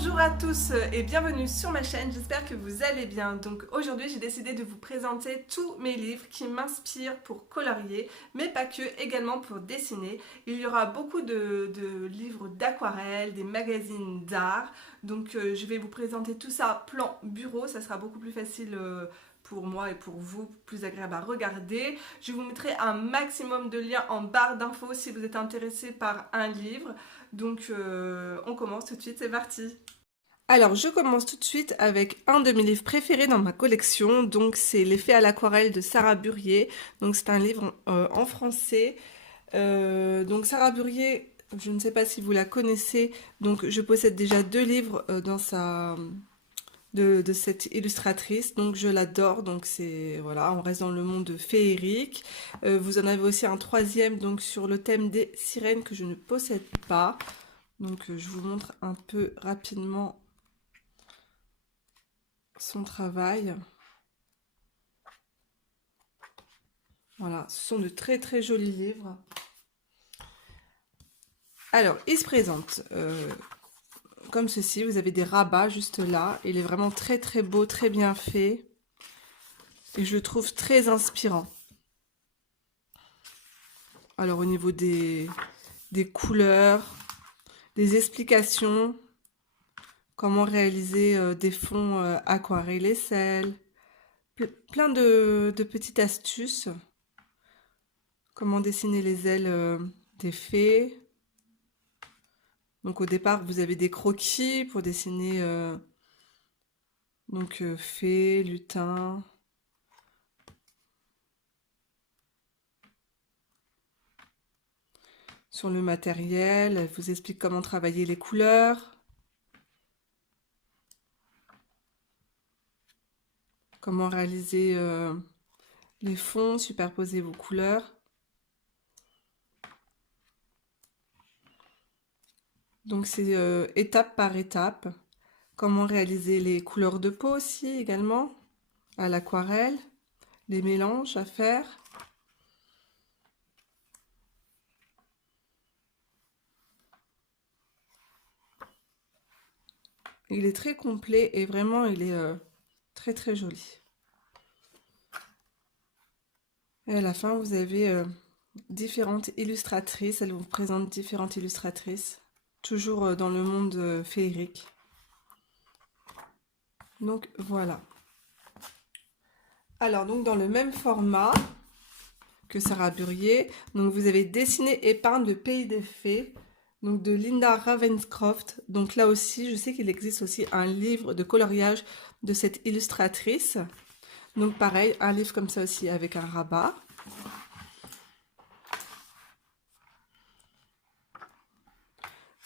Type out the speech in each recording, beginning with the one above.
Bonjour à tous et bienvenue sur ma chaîne, j'espère que vous allez bien. Donc aujourd'hui j'ai décidé de vous présenter tous mes livres qui m'inspirent pour colorier, mais pas que, également pour dessiner. Il y aura beaucoup de livres d'aquarelle, des magazines d'art, donc je vais vous présenter tout ça plan bureau, ça sera beaucoup plus facile pour moi et pour vous, plus agréable à regarder. Je vous mettrai un maximum de liens en barre d'infos si vous êtes intéressé par un livre. Donc on commence tout de suite, c'est parti. Alors je commence tout de suite avec un de mes livres préférés dans ma collection, donc c'est L'effet à l'aquarelle de Sarah Burrier. Donc c'est un livre en français. Donc Sarah Burrier, je ne sais pas si vous la connaissez, donc je possède déjà deux livres de cette illustratrice, donc je l'adore, donc c'est voilà, on reste dans le monde féerique. Vous en avez aussi un troisième donc sur le thème des sirènes que je ne possède pas. Donc je vous montre un peu rapidement son travail. Voilà, ce sont de très très jolis livres. Alors, il se présente comme ceci. Vous avez des rabats juste là. Il est vraiment très très beau, très bien fait. Et je le trouve très inspirant. Alors, au niveau des couleurs, des explications, comment réaliser des fonds aquarelles et sel, plein de petites astuces. Comment dessiner les ailes des fées. Donc au départ, vous avez des croquis pour dessiner fées, lutins. Sur le matériel, elle vous explique comment travailler les couleurs. Comment réaliser les fonds, superposer vos couleurs. Donc c'est étape par étape. Comment réaliser les couleurs de peau aussi également, à l'aquarelle, les mélanges à faire. Il est très complet et vraiment il est très très joli. Et à la fin vous avez différentes illustratrices, elles vous présentent différentes illustratrices, toujours dans le monde féerique. Donc voilà. Alors donc dans le même format que Sarah Burrier, donc vous avez Dessiné et peindre le pays des fées, donc de Linda Ravenscroft. Donc là aussi, je sais qu'il existe aussi un livre de coloriage de cette illustratrice. Donc pareil, un livre comme ça aussi avec un rabat.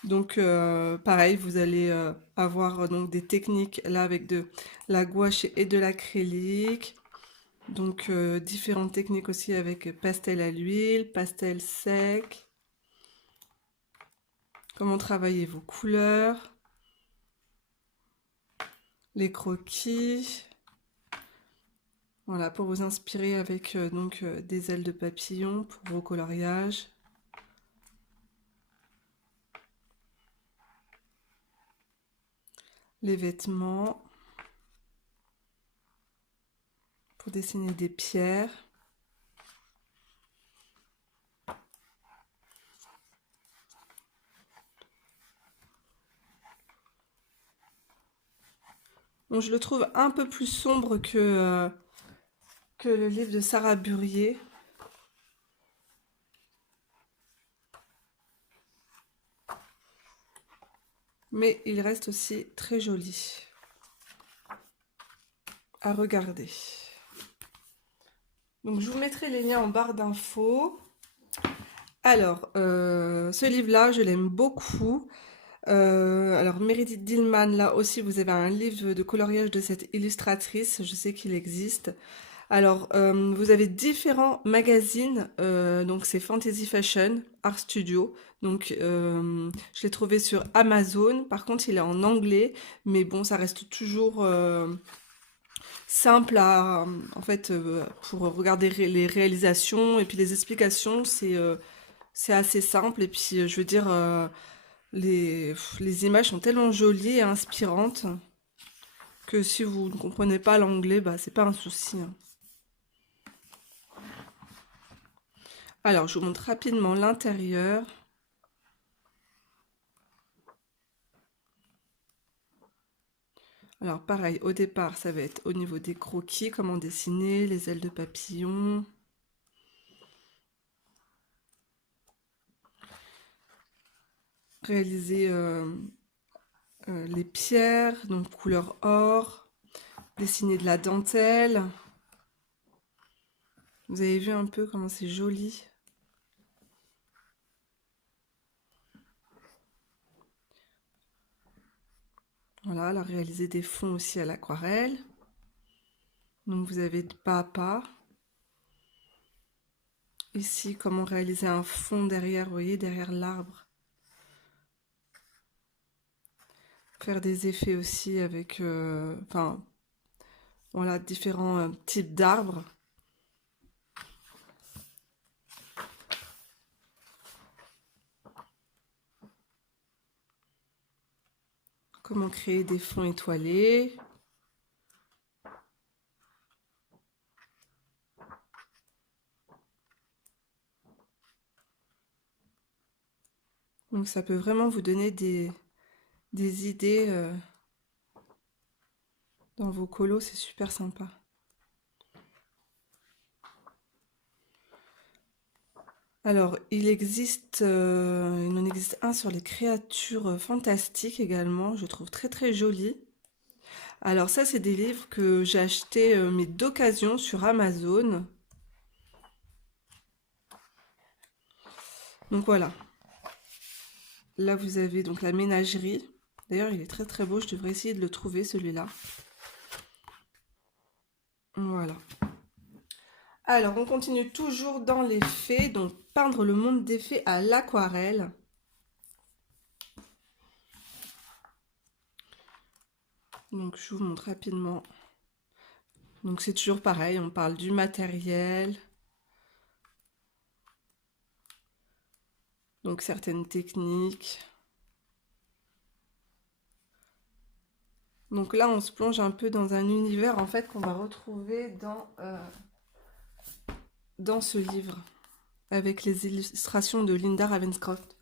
Donc pareil, vous allez avoir donc des techniques là avec de la gouache et de l'acrylique. Donc différentes techniques aussi avec pastel à l'huile, pastel sec. Comment travailler vos couleurs. Les croquis. Voilà, pour vous inspirer avec des ailes de papillon pour vos coloriages. Les vêtements. Pour dessiner des pierres. Bon, je le trouve un peu plus sombre que le livre de Sarah Burrier. Mais il reste aussi très joli à regarder. Donc je vous mettrai les liens en barre d'infos. Alors, ce livre-là, je l'aime beaucoup. Alors, Meredith Dillman, là aussi, vous avez un livre de coloriage de cette illustratrice. Je sais qu'il existe. Alors, vous avez différents magazines. Donc, c'est Fantasy Fashion, Art Studio. Donc, je l'ai trouvé sur Amazon. Par contre, il est en anglais. Mais bon, ça reste toujours simple à, en fait, pour regarder les réalisations et puis les explications, c'est assez simple. Et puis, je veux dire, Les images sont tellement jolies et inspirantes que si vous ne comprenez pas l'anglais, bah, c'est pas un souci, hein. Alors, je vous montre rapidement l'intérieur. Alors, pareil, au départ, ça va être au niveau des croquis, comment dessiner, les ailes de papillon. Réaliser les pierres, donc couleur or. Dessiner de la dentelle. Vous avez vu un peu comment c'est joli. Voilà, là, réaliser des fonds aussi à l'aquarelle. Donc vous avez de pas à pas. Ici, comment réaliser un fond derrière, vous voyez, derrière l'arbre. Faire des effets aussi avec, enfin, voilà, différents types d'arbres. Comment créer des fonds étoilés. Donc ça peut vraiment vous donner des idées dans vos colos, c'est super sympa. Alors, il en existe un sur les créatures fantastiques également, je trouve très très joli. Alors ça, c'est des livres que j'ai achetés mais d'occasion sur Amazon. Donc voilà, là vous avez donc la ménagerie. D'ailleurs, il est très très beau, je devrais essayer de le trouver celui-là. Voilà. Alors, on continue toujours dans les fées, donc peindre le monde des fées à l'aquarelle. Donc, je vous montre rapidement. Donc, c'est toujours pareil, on parle du matériel. Donc, certaines techniques. Donc là, on se plonge un peu dans un univers, en fait, qu'on va retrouver dans ce livre, avec les illustrations de Linda Ravenscroft.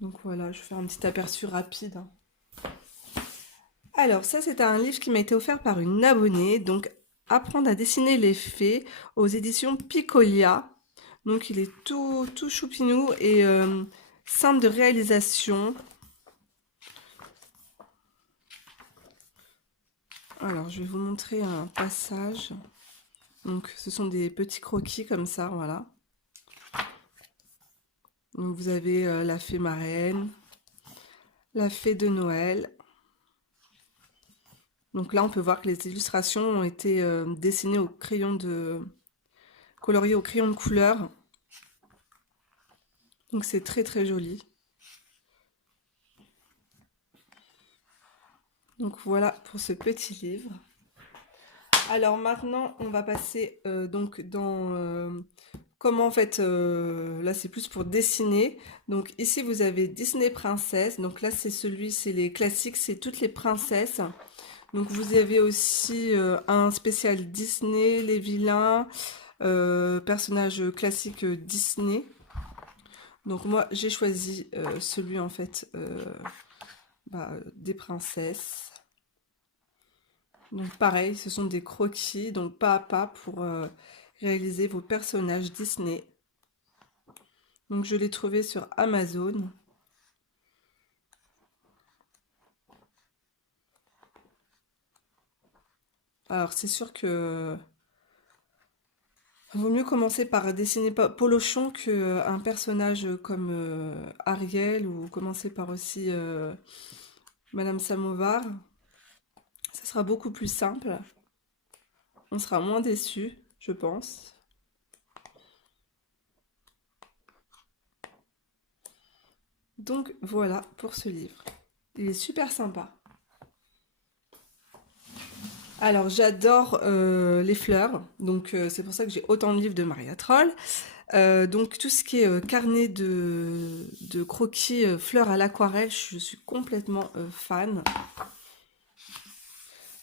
Donc voilà, je fais un petit aperçu rapide, hein. Alors ça, c'est un livre qui m'a été offert par une abonnée, donc Apprendre à dessiner les fées aux éditions Picolia. Donc il est tout choupinou et simple de réalisation. Alors je vais vous montrer un passage. Donc ce sont des petits croquis comme ça, voilà. Donc vous avez la fée marraine, la fée de Noël. Donc là, on peut voir que les illustrations ont été dessinées au crayon coloriées au crayon de couleur. Donc c'est très très joli. Donc voilà pour ce petit livre. Alors maintenant, on va passer donc dans comment en fait, là c'est plus pour dessiner. Donc ici vous avez Disney Princesse. Donc là c'est les classiques, c'est toutes les princesses. Donc vous avez aussi un spécial Disney, les vilains, personnages classiques Disney. Donc moi j'ai choisi celui en fait des princesses. Donc pareil, ce sont des croquis, donc pas à pas pour réaliser vos personnages Disney. Donc je l'ai trouvé sur Amazon. Alors c'est sûr que vaut mieux commencer par dessiner Polochon qu'un personnage comme Ariel, ou commencer par aussi Madame Samovar. Ça sera beaucoup plus simple. On sera moins déçu, je pense. Donc voilà pour ce livre. Il est super sympa. Alors j'adore les fleurs, donc c'est pour ça que j'ai autant de livres de Maria Troll. Donc tout ce qui est carnet de croquis fleurs à l'aquarelle, je suis complètement fan.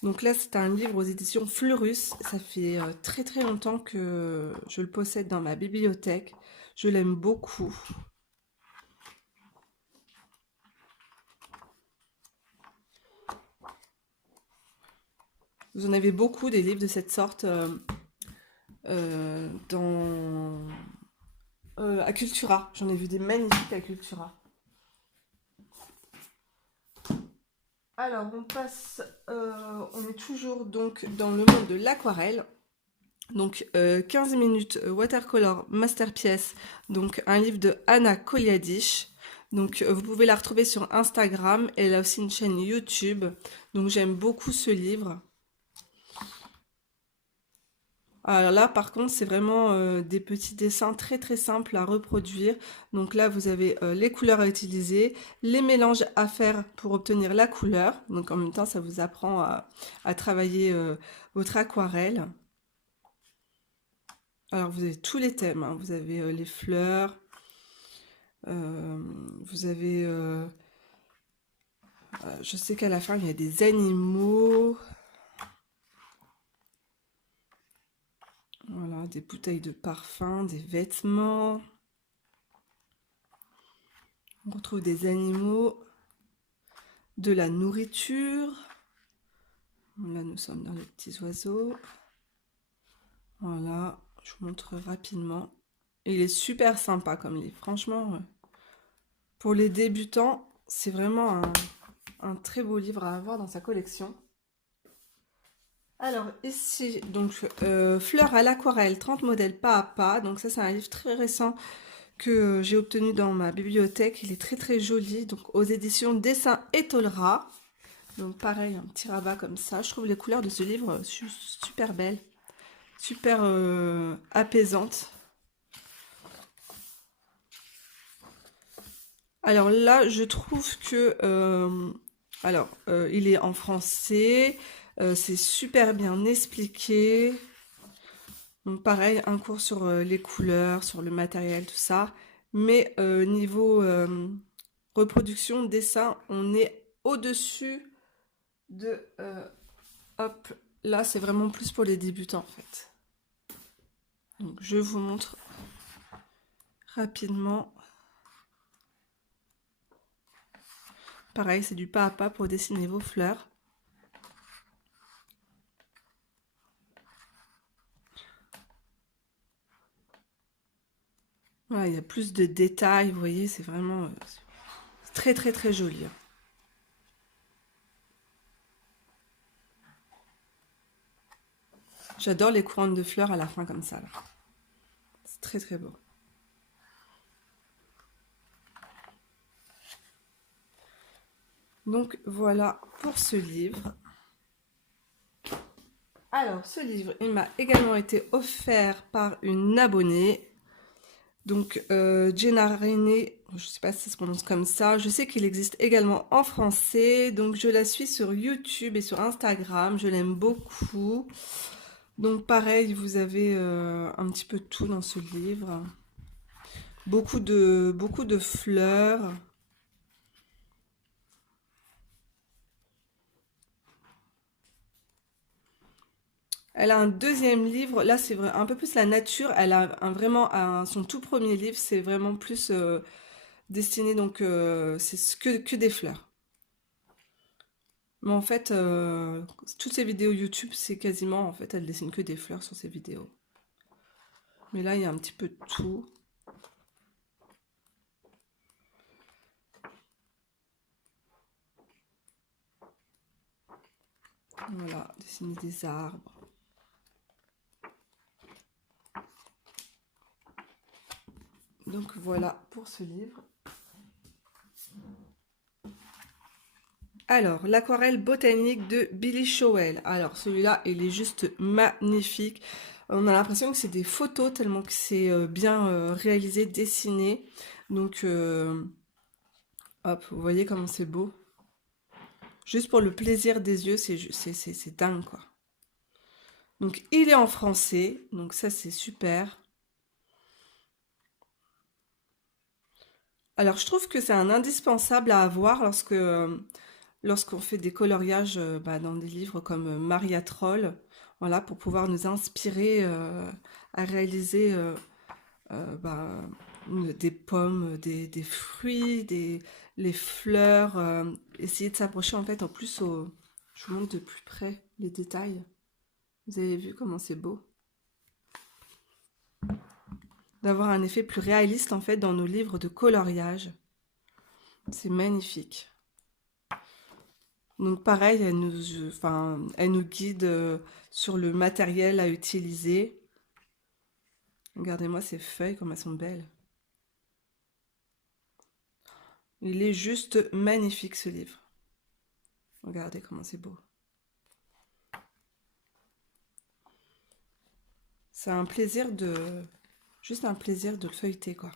Donc là c'est un livre aux éditions Fleurus, ça fait très très longtemps que je le possède dans ma bibliothèque, je l'aime beaucoup. Vous en avez beaucoup des livres de cette sorte à Cultura, j'en ai vu des magnifiques à Cultura. Alors, on est toujours donc dans le monde de l'aquarelle. Donc, 15 minutes watercolor masterpiece, donc un livre de Anna Koliadic. Donc, vous pouvez la retrouver sur Instagram. Elle a aussi une chaîne YouTube. Donc, j'aime beaucoup ce livre. Alors là, par contre, c'est vraiment des petits dessins très très simples à reproduire. Donc là, vous avez les couleurs à utiliser, les mélanges à faire pour obtenir la couleur. Donc en même temps, ça vous apprend à travailler votre aquarelle. Alors vous avez tous les thèmes, hein. Vous avez les fleurs, vous avez... je sais qu'à la fin, il y a des animaux. Voilà, des bouteilles de parfum, des vêtements. On retrouve des animaux, de la nourriture. Là, nous sommes dans les petits oiseaux. Voilà, je vous montre rapidement. Il est super sympa comme livre. Franchement, pour les débutants, c'est vraiment un très beau livre à avoir dans sa collection. Alors ici, donc Fleurs à l'aquarelle, 30 modèles pas à pas. Donc ça, c'est un livre très récent que j'ai obtenu dans ma bibliothèque. Il est très très joli. Donc aux éditions Dessin et Tolera. Donc pareil, un petit rabat comme ça. Je trouve les couleurs de ce livre super belles. Super apaisante. Alors là, je trouve que il est en français, c'est super bien expliqué. Donc pareil, un cours sur les couleurs, sur le matériel, tout ça. Mais niveau reproduction, dessin, on est au-dessus de... hop, là c'est vraiment plus pour les débutants en fait. Donc je vous montre rapidement. Pareil, c'est du pas à pas pour dessiner vos fleurs. Voilà, il y a plus de détails, vous voyez, c'est vraiment très très très joli. J'adore les couronnes de fleurs à la fin comme ça, là. C'est très très beau. Donc voilà pour ce livre. Alors ce livre, il m'a également été offert par une abonnée. Donc Jenna René, je ne sais pas si ça se prononce comme ça. Je sais qu'il existe également en français. Donc je la suis sur YouTube et sur Instagram. Je l'aime beaucoup. Donc pareil, vous avez un petit peu tout dans ce livre. Beaucoup de fleurs. Elle a un deuxième livre, là c'est un peu plus la nature, elle a son tout premier livre, c'est vraiment plus destiné, donc c'est que des fleurs. Mais en fait, toutes ses vidéos YouTube, c'est quasiment, en fait, elle dessine que des fleurs sur ses vidéos. Mais là, il y a un petit peu de tout. Voilà, dessiner des arbres. Donc voilà pour ce livre. Alors, l'aquarelle botanique de Billy Showell. Alors, celui-là, il est juste magnifique. On a l'impression que c'est des photos tellement que c'est bien réalisé, dessiné. Donc, hop, vous voyez comment c'est beau. Juste pour le plaisir des yeux, c'est dingue, quoi. Donc, il est en français, donc ça, c'est super. Alors, je trouve que c'est un indispensable à avoir lorsqu'on fait des coloriages dans des livres comme Maria Troll, voilà, pour pouvoir nous inspirer à réaliser des pommes, des fruits, les fleurs, essayer de s'approcher en fait en plus je vous montre de plus près les détails. Vous avez vu comment c'est beau? D'avoir un effet plus réaliste en fait dans nos livres de coloriage. C'est magnifique. Donc pareil, elle nous guide sur le matériel à utiliser. Regardez-moi ces feuilles, comme elles sont belles. Il est juste magnifique ce livre. Regardez comment c'est beau. C'est un plaisir juste un plaisir de le feuilleter, quoi.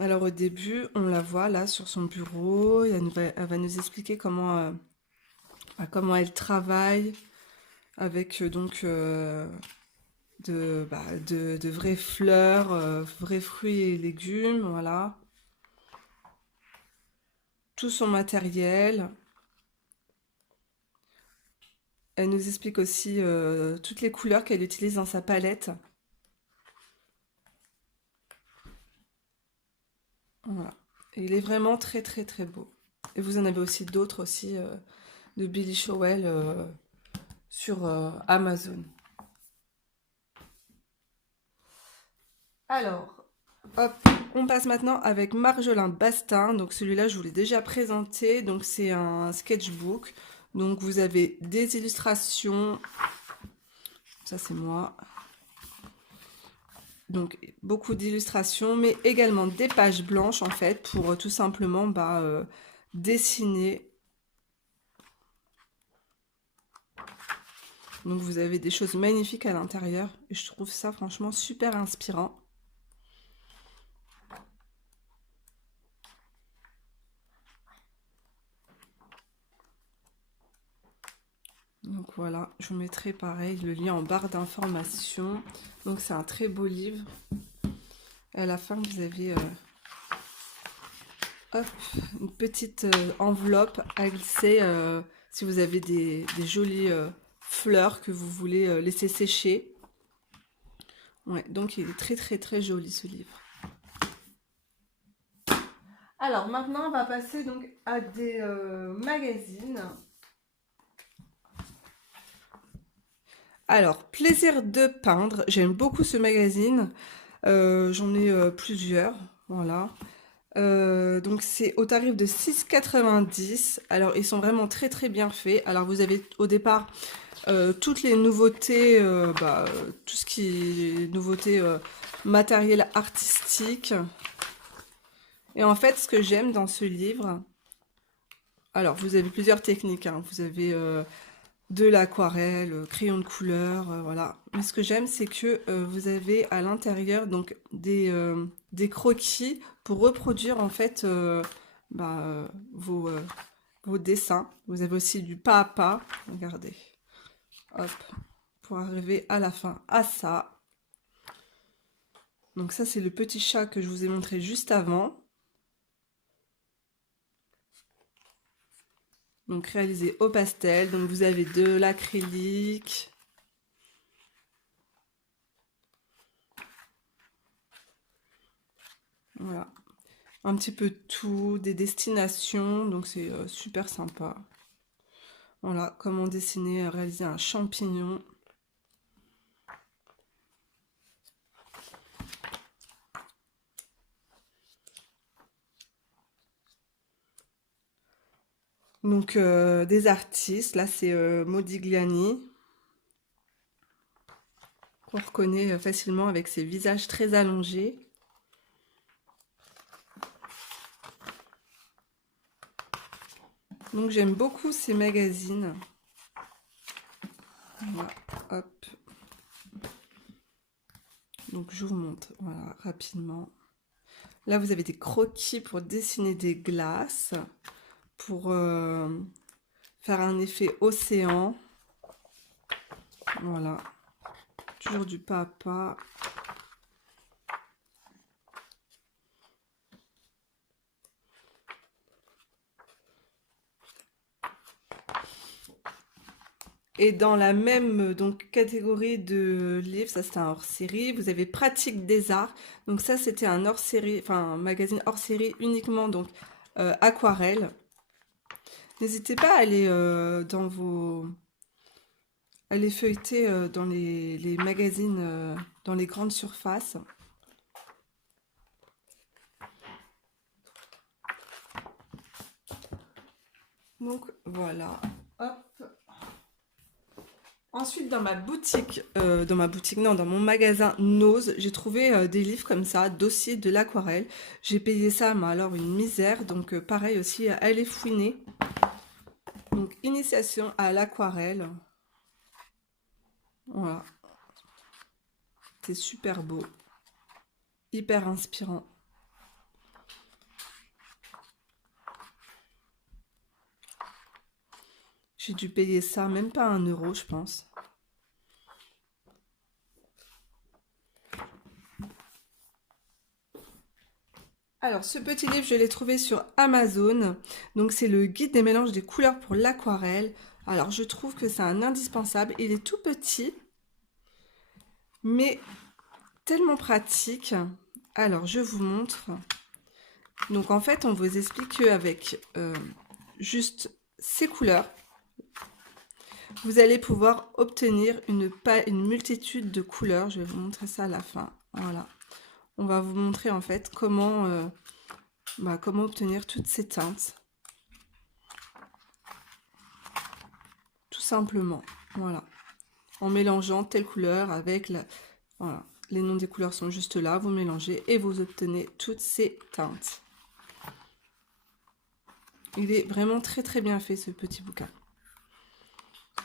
Alors au début, on la voit là sur son bureau, et elle va nous expliquer comment elle travaille avec de vraies fleurs, vrais fruits et légumes, voilà. Tout son matériel. Elle nous explique aussi toutes les couleurs qu'elle utilise dans sa palette. Voilà. Et il est vraiment très très très beau. Et vous en avez aussi d'autres aussi de Billy Showell sur Amazon. Alors, hop, on passe maintenant avec Marjolin Bastin. Donc celui-là, je vous l'ai déjà présenté. Donc c'est un sketchbook. Donc vous avez des illustrations. Ça c'est moi. Donc beaucoup d'illustrations, mais également des pages blanches en fait pour tout simplement dessiner. Donc vous avez des choses magnifiques à l'intérieur et je trouve ça franchement super inspirant. Donc voilà, je vous mettrai pareil le lien en barre d'information. Donc c'est un très beau livre. Et à la fin, vous avez hop, une petite enveloppe à glisser si vous avez des jolies fleurs que vous voulez laisser sécher. Ouais, donc il est très très très joli ce livre. Alors maintenant, on va passer donc à des magazines. Alors, Plaisir de peindre, j'aime beaucoup ce magazine. J'en ai plusieurs, voilà. Donc c'est au tarif de 6,90 €. Alors ils sont vraiment très très bien faits. Alors vous avez au départ toutes les nouveautés, tout ce qui est nouveautés matériel artistique. Et en fait ce que j'aime dans ce livre, alors vous avez plusieurs techniques, hein. Vous avez de l'aquarelle, crayon de couleur, voilà. Mais ce que j'aime, c'est que vous avez à l'intérieur donc des croquis pour reproduire en fait vos dessins. Vous avez aussi du pas à pas, regardez, hop, pour arriver à la fin à ça. Donc ça, c'est le petit chat que je vous ai montré juste avant. Donc réalisé au pastel, donc vous avez de l'acrylique. Voilà. Un petit peu de tout, des destinations, donc c'est super sympa. Voilà, comment dessiner, réaliser un champignon. Donc des artistes, là c'est Modigliani, qu'on reconnaît facilement avec ses visages très allongés. Donc j'aime beaucoup ces magazines. Voilà, hop. Donc je vous montre, voilà, rapidement. Là, vous avez des croquis pour dessiner des glaces, pour faire un effet océan. Voilà, toujours du pas à pas. Et dans la même donc catégorie de livres, ça c'était un hors-série, vous avez Pratique des arts. Donc ça c'était un hors-série, enfin un magazine hors-série uniquement donc aquarelle. N'hésitez pas à aller dans vos aller feuilleter dans les magazines dans les grandes surfaces. Donc voilà. Hop. Ensuite, dans ma boutique, non, dans mon magasin Nose, j'ai trouvé des livres comme ça, dossier de l'aquarelle. J'ai payé ça, mais alors une misère. Donc, pareil aussi, allez fouiner. Donc, initiation à l'aquarelle. Voilà. C'est super beau. Hyper inspirant. J'ai dû payer ça, même pas 1 euro, je pense. Alors, ce petit livre, je l'ai trouvé sur Amazon. Donc, c'est le guide des mélanges des couleurs pour l'aquarelle. Alors, je trouve que c'est un indispensable. Il est tout petit, mais tellement pratique. Alors, je vous montre. Donc, en fait, on vous explique qu'avec juste ces couleurs, vous allez pouvoir obtenir une multitude de couleurs. Je vais vous montrer ça à la fin. Voilà. On va vous montrer en fait comment obtenir toutes ces teintes. Tout simplement. Voilà. En mélangeant telle couleur avec la... Voilà. Les noms des couleurs sont juste là. Vous mélangez et vous obtenez toutes ces teintes. Il est vraiment très très bien fait ce petit bouquin.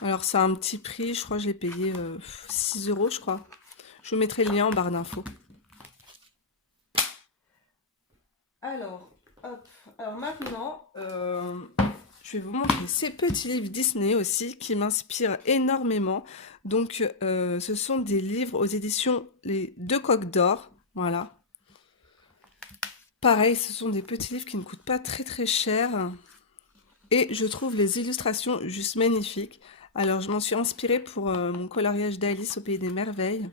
Alors c'est un petit prix, je crois que je l'ai payé 6 euros je crois. Je vous mettrai le lien en barre d'infos. Alors, hop. Alors maintenant, je vais vous montrer ces petits livres Disney aussi qui m'inspirent énormément. Donc ce sont des livres aux éditions Les Deux Coques d'Or. Voilà. Pareil, ce sont des petits livres qui ne coûtent pas très très cher. Et je trouve les illustrations juste magnifiques. Alors, je m'en suis inspirée pour mon coloriage d'Alice au Pays des Merveilles.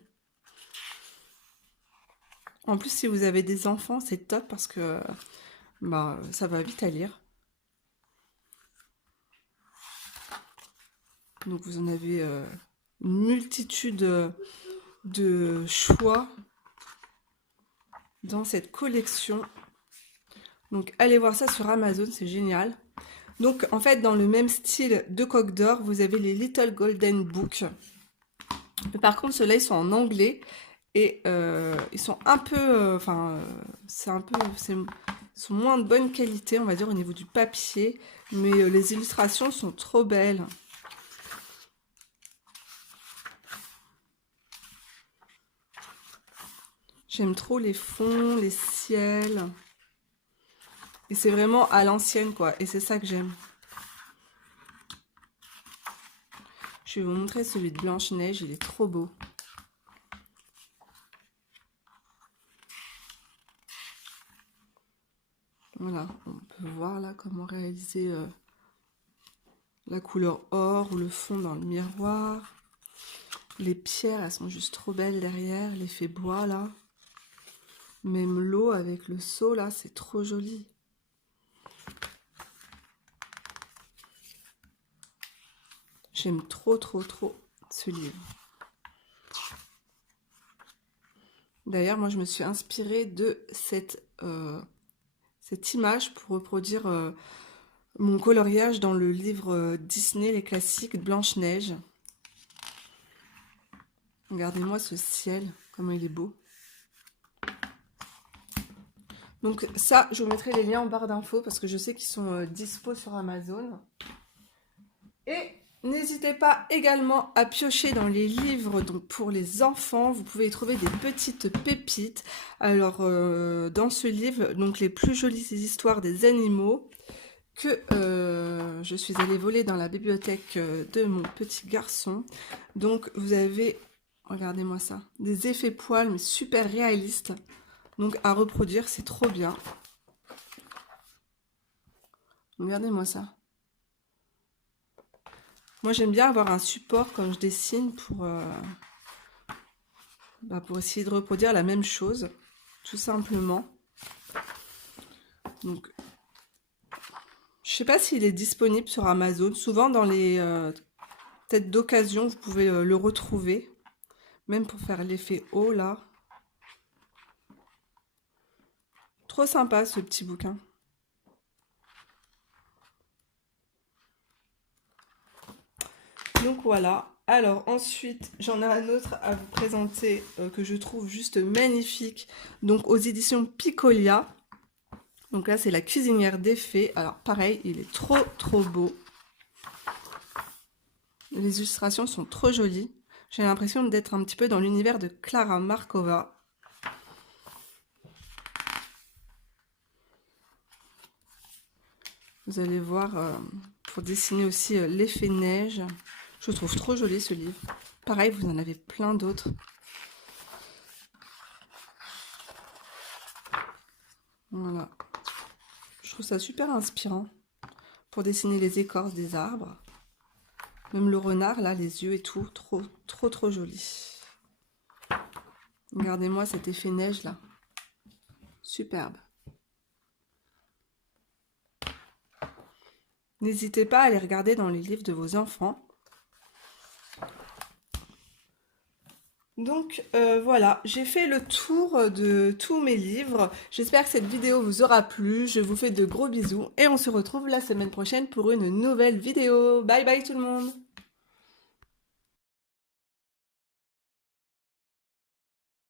En plus, si vous avez des enfants, c'est top parce que ça va vite à lire. Donc, vous en avez une multitude de choix dans cette collection. Donc, allez voir ça sur Amazon, c'est génial. Donc, en fait, dans le même style de Coque d'Or, vous avez les Little Golden Book. Par contre, ceux-là, ils sont en anglais et ils sont un peu... ils sont moins de bonne qualité, on va dire, au niveau du papier. Mais les illustrations sont trop belles. J'aime trop les fonds, les ciels. Et c'est vraiment à l'ancienne, quoi. Et c'est ça que j'aime. Je vais vous montrer celui de Blanche-Neige, il est trop beau. Voilà, on peut voir là comment réaliser la couleur or ou le fond dans le miroir. Les pierres, elles sont juste trop belles derrière, l'effet bois là. Même l'eau avec le seau là, c'est trop joli. J'aime trop, trop, trop ce livre. D'ailleurs, moi, je me suis inspirée de cette image pour reproduire mon coloriage dans le livre Disney, les classiques de Blanche-Neige. Regardez-moi ce ciel, comment il est beau. Donc ça, je vous mettrai les liens en barre d'infos parce que je sais qu'ils sont dispo sur Amazon. Et N'hésitez pas également à piocher dans les livres donc pour les enfants. Vous pouvez y trouver des petites pépites. Alors, dans ce livre, donc les plus jolies histoires des animaux que je suis allée voler dans la bibliothèque de mon petit garçon. Donc, vous avez, regardez-moi ça, des effets poils mais super réalistes. Donc, à reproduire, c'est trop bien. Regardez-moi ça. Moi, j'aime bien avoir un support quand je dessine pour essayer de reproduire la même chose, tout simplement. Donc, je sais pas s'il est disponible sur Amazon. Souvent, dans les têtes d'occasion, vous pouvez le retrouver. Même pour faire l'effet haut, là. Trop sympa, ce petit bouquin. Donc voilà. Alors ensuite, j'en ai un autre à vous présenter que je trouve juste magnifique. Donc aux éditions Picolia. Donc là, c'est La cuisinière des fées. Alors pareil, il est trop beau. Les illustrations sont trop jolies. J'ai l'impression d'être un petit peu dans l'univers de Clara Markova. Vous allez voir, pour dessiner aussi l'effet neige. Je trouve trop joli ce livre. Pareil, vous en avez plein d'autres. Voilà. Je trouve ça super inspirant pour dessiner les écorces des arbres. Même le renard, là, les yeux et tout. Trop joli. Regardez-moi cet effet neige, là. Superbe. N'hésitez pas à les regarder dans les livres de vos enfants. Donc voilà, j'ai fait le tour de tous mes livres. J'espère que cette vidéo vous aura plu. Je vous fais de gros bisous et on se retrouve la semaine prochaine pour une nouvelle vidéo. Bye bye tout le monde!